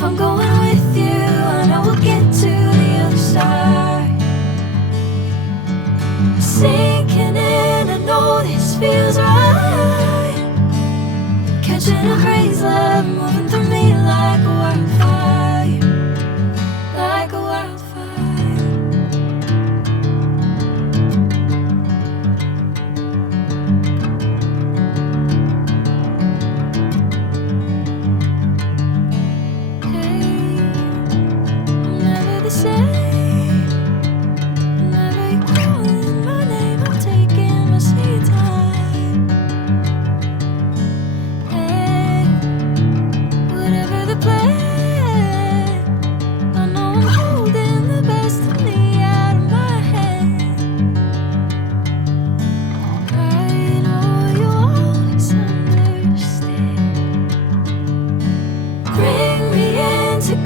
If I'm going with you, I know we'll get to the other side. Sinking in, I know this feels right. Catching a crazy love, moving through me like a wildfire, like a wildfire.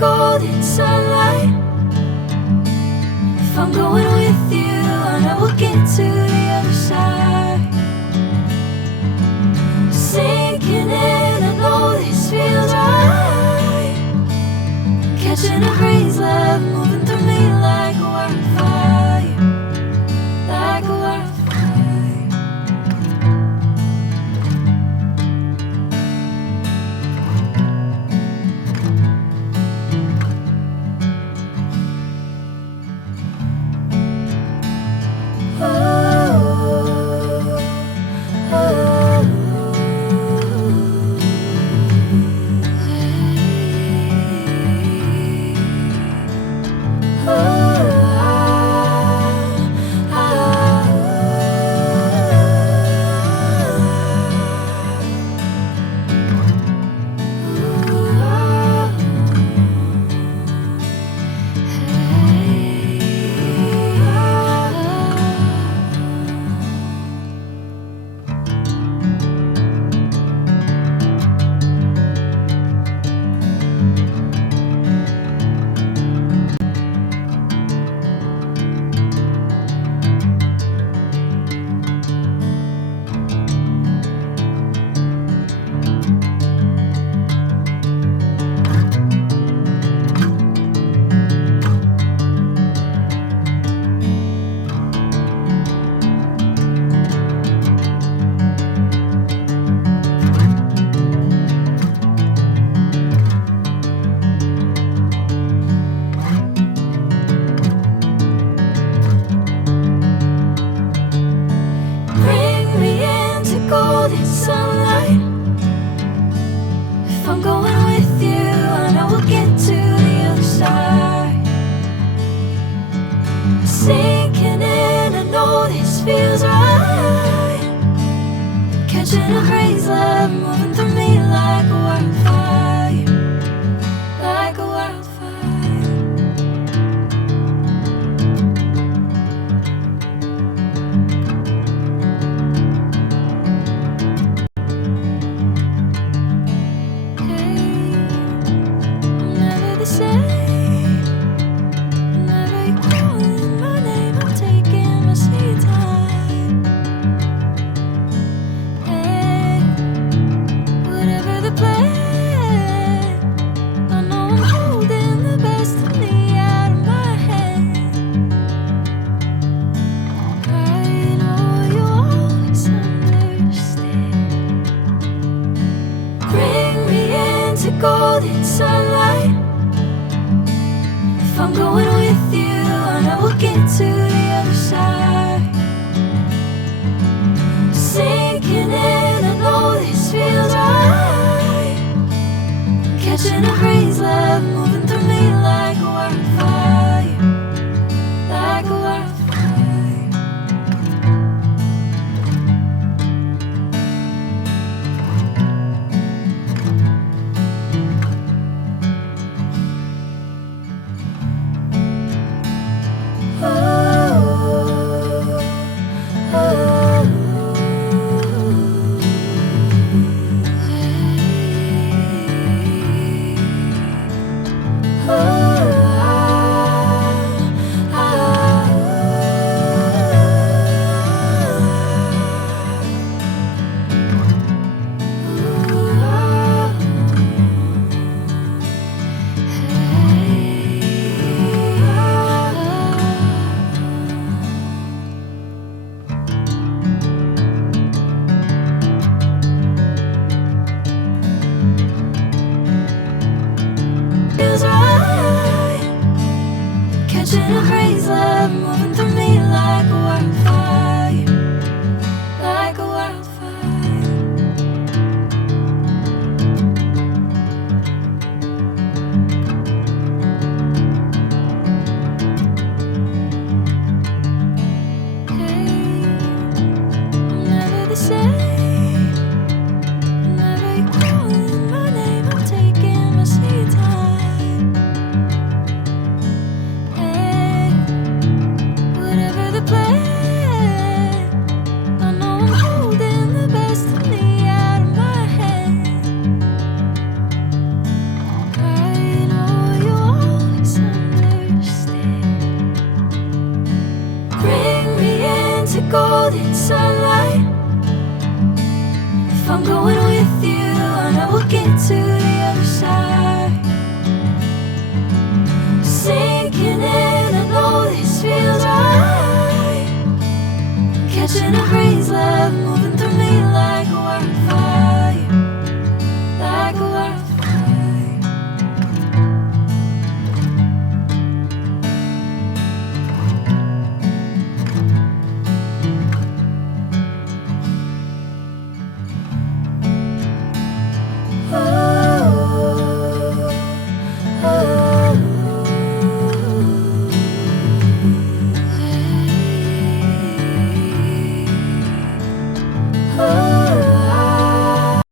Golden sunlight. If I'm going with you, I know we'll get to the other side. Sinking in, I know this feels right. Catching a crazy love, moving through me like a wildfire, like a wildfire. Golden sunlight. If I'm going with you, I know we'll get to the other side. Sinking in, I know this feels right. Catching a crazy love, moving through me like a wildfire, like a wildfire. Golden sunlight. If I'm going with you, I know we'll get to the other side. Sinking in, I know this feels right. Catching a crazy love, moving through me like a wildfire, like a wildfire. Oh, feels right. Catching a crazy love moving through me like a wildfire, like a wildfire. Hey, I'm never the same. Whenever you're calling my name, I'm taking my sweet time. Hey, whatever the plan, I know I'm holding the best of me out of my hand. I know you always understand. Bring me into golden sunlight. If I'm going with you, I know we'll get to the other side. Sinking in, I know this feels right. Catching a breeze.